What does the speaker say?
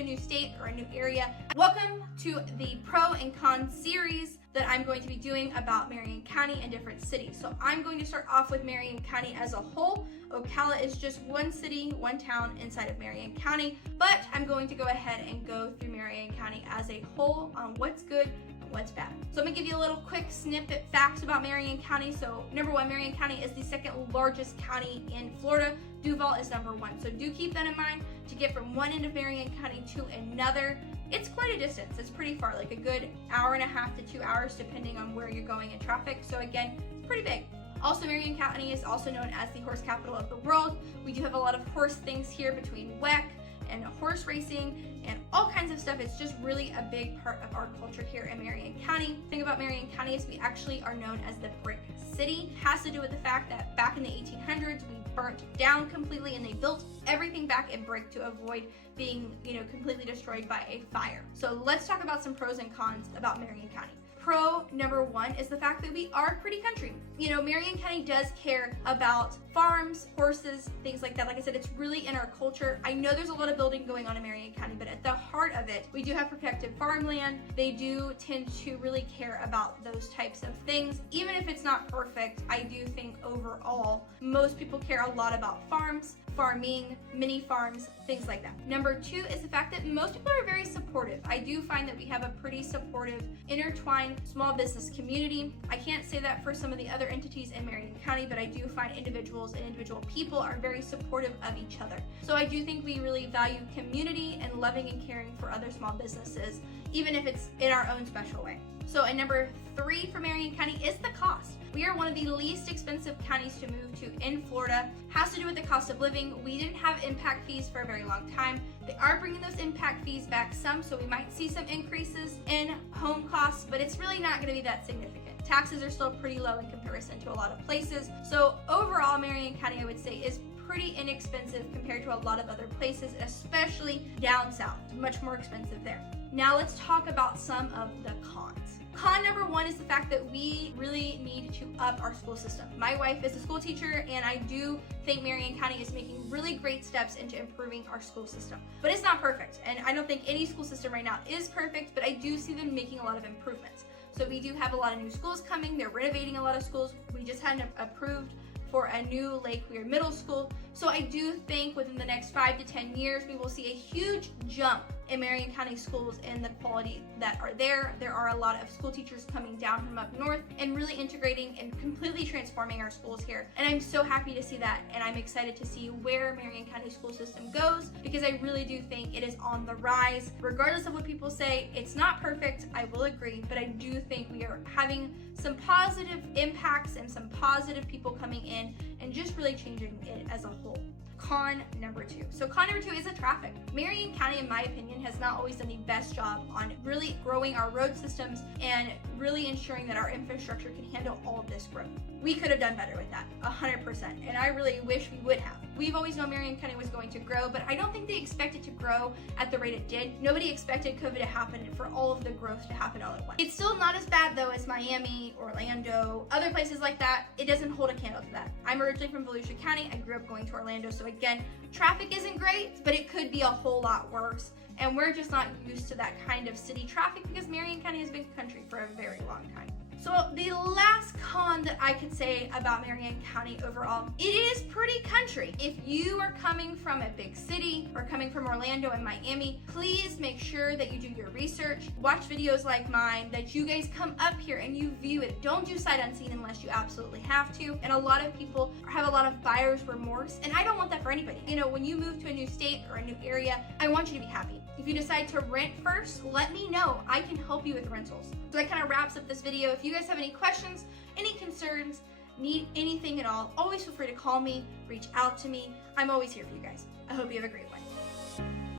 a new state or a new area, welcome to the pro and con series that I'm going to be doing about Marion County and different cities. So I'm going to start off with Marion County as a whole. Ocala is just one city, one town inside of Marion County, but I'm going to go ahead and go through Marion County as a whole on what's good and what's bad. So I'm gonna give you a little quick snippet facts about Marion County. So number one, Marion County is the second largest county in Florida. Duval is number one. So do keep that in mind. To get from one end of Marion County to another, it's quite a distance. It's pretty far, like a good hour and a half to 2 hours, depending on where you're going in traffic. So again, it's pretty big. Also, Marion County is also known as the horse capital of the world. We do have a lot of horse things here between WEC and horse racing and all kinds of stuff. It's just really a big part of our culture here in Marion County. The thing about Marion County is we actually are known as the Brick City. It has to do with the fact that back in the 1800s, we burnt down completely and they built everything back in brick to avoid being, completely destroyed by a fire. So let's talk about some pros and cons about Marion County. Pro number one is the fact that we are pretty country. Marion County does care about farms, horses, things like that. Like I said, it's really in our culture. I know there's a lot of building going on in Marion County, but at the heart of it, we do have protected farmland. They do tend to really care about those types of things. Even if it's not perfect, I do think overall, most people care a lot about farms, farming, mini farms, things like that. Number two is the fact that most people are very supportive. I do find that we have a pretty supportive, intertwined small business community. I can't say that for some of the other entities in Marion County, but I do find individuals and individual people are very supportive of each other. So I do think we really value community and loving and caring for other small businesses, even if it's in our own special way. So, and number three for Marion County is the cost. We are one of the least expensive counties to move to in Florida. Has to do with the cost of living. We didn't have impact fees for a very long time. They are bringing those impact fees back some, so we might see some increases in home costs, but it's really not going to be that significant. Taxes are still pretty low in comparison to a lot of places. So overall, Marion County, I would say, is pretty inexpensive compared to a lot of other places, especially down south. Much more expensive there. Now let's talk about some of the cons. Con number one is the fact that we really need to up our school system. My wife is a school teacher, and I do think Marion County is making really great steps into improving our school system. But it's not perfect, and I don't think any school system right now is perfect, but I do see them making a lot of improvements. So we do have a lot of new schools coming. They're renovating a lot of schools. We just had approved for a new Lake Weir Middle School. So I do think within the next 5 to 10 years, we will see a huge jump in Marion County schools and the quality that are there. There are a lot of school teachers coming down from up north and really integrating and completely transforming our schools here. And I'm so happy to see that, and I'm excited to see where Marion County school system goes, because I really do think it is on the rise. Regardless of what people say, it's not perfect, I will agree, but I do think we are having some positive impacts and some positive people coming in and just really changing it as a whole. Con number two. So con number two is the traffic. Marion County, in my opinion, has not always done the best job on really growing our road systems and really ensuring that our infrastructure can handle all of this growth. We could have done better with that, 100%, and I really wish we would have. We've always known Marion County was going to grow, but I don't think they expected to grow at the rate it did. Nobody expected COVID to happen and for all of the growth to happen all at once. It's still not as bad though as Miami, Orlando, other places like that. It doesn't hold a candle to that. I'm originally from Volusia County. I grew up going to Orlando, so again, traffic isn't great, but it could be a whole lot worse. And we're just not used to that kind of city traffic because Marion County has been country for a very long time. So the last con that I could say about Marion County overall, it is pretty country. If you are coming from a big city or coming from Orlando and Miami, please make sure that you do your research. Watch videos like mine, that you guys come up here and you view it. Don't do sight unseen unless you absolutely have to. And a lot of people have a lot of buyer's remorse, and I don't want that for anybody. When you move to a new state or a new area, I want you to be happy. If you decide to rent first, let me know. I can help you with rentals. So that kind of wraps up this video. If you guys have any questions, any concerns, need anything at all, always feel free to call me, reach out to me. I'm always here for you guys. I hope you have a great one.